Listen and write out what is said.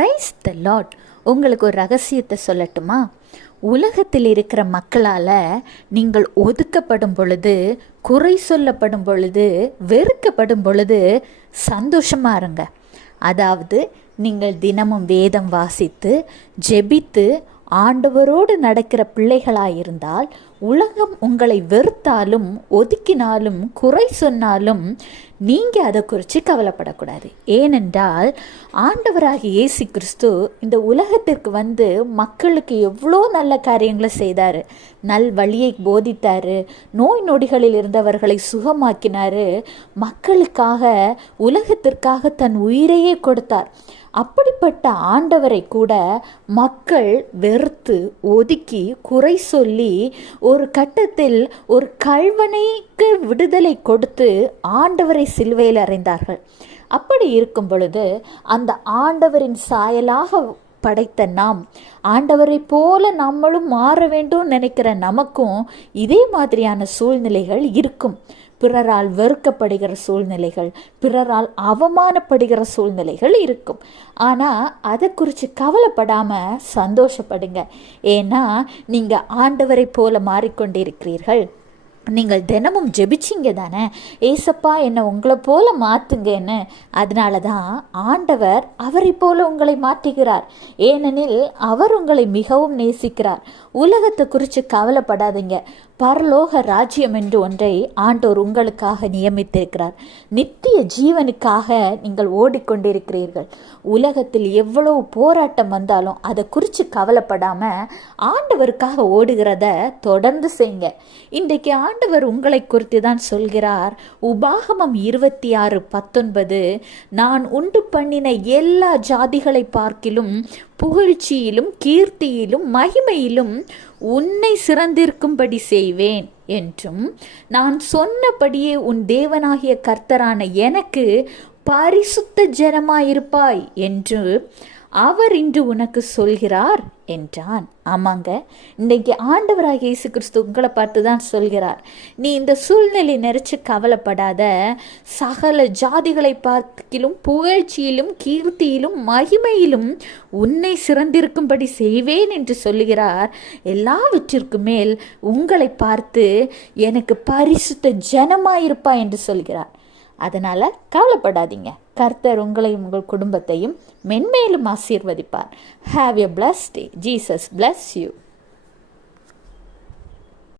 Praise the Lord. உங்களுக்கு ஒரு ரகசியத்தை சொல்லட்டுமா? உலகத்தில் இருக்கிற மக்களால் நீங்கள் ஒதுக்கப்படும் பொழுது, குறை சொல்லப்படும் பொழுது, வெறுக்கப்படும் பொழுது சந்தோஷமாக இருங்க. அதாவது நீங்கள் தினமும் வேதம் வாசித்து ஜெபித்து ஆண்டவரோடு நடக்கிற பிள்ளைகளாயிருந்தால், உலகம் உங்களை வெறுத்தாலும் ஒதுக்கினாலும் குறை சொன்னாலும் நீங்கள் அதை குறித்து கவலைப்படக்கூடாது. ஏனென்றால் ஆண்டவராகிய இயேசு கிறிஸ்து இந்த உலகத்திற்கு வந்து மக்களுக்கு எவ்வளோ நல்ல காரியங்களை செய்தார். நல் வழியை போதித்தார், நோய் நொடிகளில் இருந்தவர்களை சுகமாக்கினார், மக்களுக்காக உலகத்திற்காக தன் உயிரையே கொடுத்தார். அப்படிப்பட்ட ஆண்டவரை கூட மக்கள் வெறுத்து ஒதுக்கி குறை சொல்லி ஒரு கட்டத்தில் ஒரு கள்வனைக்கு விடுதலை கொடுத்து ஆண்டவரை சிலுவையில் அறைந்தார்கள். அப்படி இருக்கும் பொழுது அந்த ஆண்டவரின் சாயலாக படைத்த நாம், ஆண்டவரை போல நம்மளும் மாற வேண்டும் நினைக்கிற நமக்கும் இதே மாதிரியான சூழ்நிலைகள் இருக்கும். பிறரால் வெறுக்கப்படுகிற சூழ்நிலைகள், பிறரால் அவமானப்படுகிற சூழ்நிலைகள் இருக்கும். ஆனால் அதை குறித்து கவலைப்படாமல் சந்தோஷப்படுங்க. ஏன்னா நீங்கள் ஆண்டவரை போல மாறிக்கொண்டிருக்கிறீர்கள். நீங்கள் தினமும் ஜெபிச்சிங்க தானே, ஏசப்பா என்னை உங்களை போல மாற்றுங்கன்னு. அதனால தான் ஆண்டவர் அவரை போல உங்களை மாற்றுகிறார். ஏனெனில் அவர் உங்களை மிகவும் நேசிக்கிறார். உலகத்தை குறித்து கவலைப்படாதீங்க. பரலோக ராஜ்யம் என்று ஒன்றை ஆண்டோர் உங்களுக்காக நியமித்திருக்கிறார். நித்திய ஜீவனுக்காக நீங்கள் ஓடிக்கொண்டிருக்கிறீர்கள். உலகத்தில் எவ்வளவு போராட்டம் வந்தாலும் அதை குறித்து கவலைப்படாமல் ஆண்டவருக்காக ஓடுகிறத தொடர்ந்து செய்யுங்க. இன்றைக்கு ஆண்டவர் உங்களை குறித்து தான் சொல்கிறார். உபாகமம் 26:19, நான் உண்டு பண்ணின எல்லா ஜாதிகளை பார்க்கிலும் புகழ்ச்சியிலும் கீர்த்தியிலும் மகிமையிலும் உன்னை சிறந்திருக்கும்படி செய்வேன் என்றும், நான் சொன்னபடியே உன் தேவனாகிய கர்த்தரான எனக்கு பரிசுத்த ஜனமாயிருப்பாய் என்று அவர் இன்று உனக்கு சொல்கிறார் என்றான். ஆமாங்க, இன்றைக்கு ஆண்டவராகிய இயேசு கிறிஸ்து உங்களை பார்த்து தான் சொல்கிறார். நீ இந்த சூழ்நிலை நினைச்சு கவலைப்படாத. சகல ஜாதிகளை பார்க்கிலும் புகழ்ச்சியிலும் கீர்த்தியிலும் மகிமையிலும் உன்னை சிறந்திருக்கும்படி செய்வேன் என்று சொல்லுகிறார். எல்லாவற்றிற்கு மேல் உங்களை பார்த்து எனக்கு பரிசுத்த ஜனமாயிருப்பா என்று சொல்கிறார். அதனால் கவலைப்படாதீங்க. கர்த்தர் உங்களையும் உங்கள் குடும்பத்தையும் மென்மேலும் ஆசீர்வதிப்பார். Have a blessed day. Jesus bless you.